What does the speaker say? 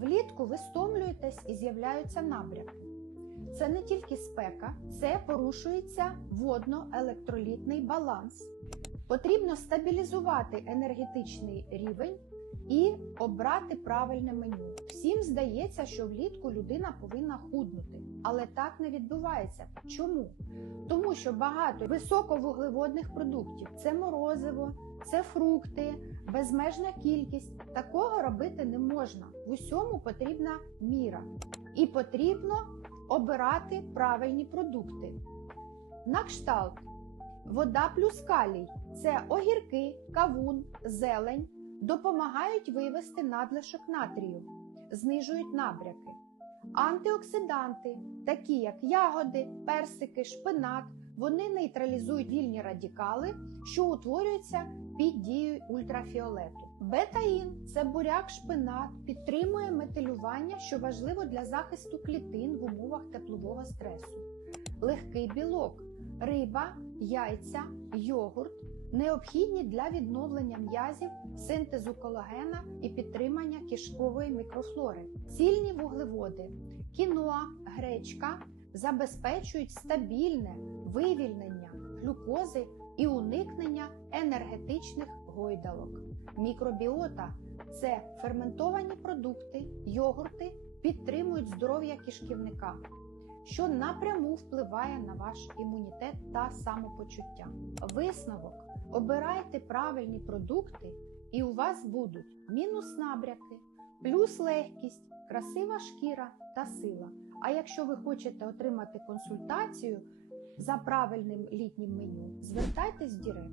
Влітку ви стомлюєтесь і з'являються набряки. Це не тільки спека, це порушується водно-електролітний баланс. Потрібно стабілізувати енергетичний рівень і обрати правильне меню. Всім здається, що влітку людина повинна худнути, але так не відбувається. Чому? Тому що багато високовуглеводних продуктів це морозиво, це фрукти, безмежна кількість. Такого робити не можна. В усьому потрібна міра. І потрібно обирати правильні продукти. На кшталт вода плюс калій це огірки, кавун, зелень, допомагають вивести надлишок натрію, знижують набряки. Антиоксиданти, такі як ягоди, персики, шпинат, вони нейтралізують вільні радикали, що утворюються під дією ультрафіолету. Бетаїн це буряк, шпинат, підтримує метилювання, що важливо для захисту клітин в умовах теплового стресу. Легкий білок, риба, яйця, йогурт необхідні для відновлення м'язів, синтезу колагена і підтримання кишкової мікрофлори. Цільні вуглеводи, кіноа, гречка забезпечують стабільне вивільнення глюкози і уникнення енергетичних гойдалок. Мікробіота це ферментовані продукти, йогурти підтримують здоров'я кишківника, що напряму впливає на ваш імунітет та самопочуття. Висновок: обирайте правильні продукти, і у вас будуть мінус набряки, плюс легкість, красива шкіра та сила. А якщо ви хочете отримати консультацію за правильним літнім меню, звертайтесь в Директ.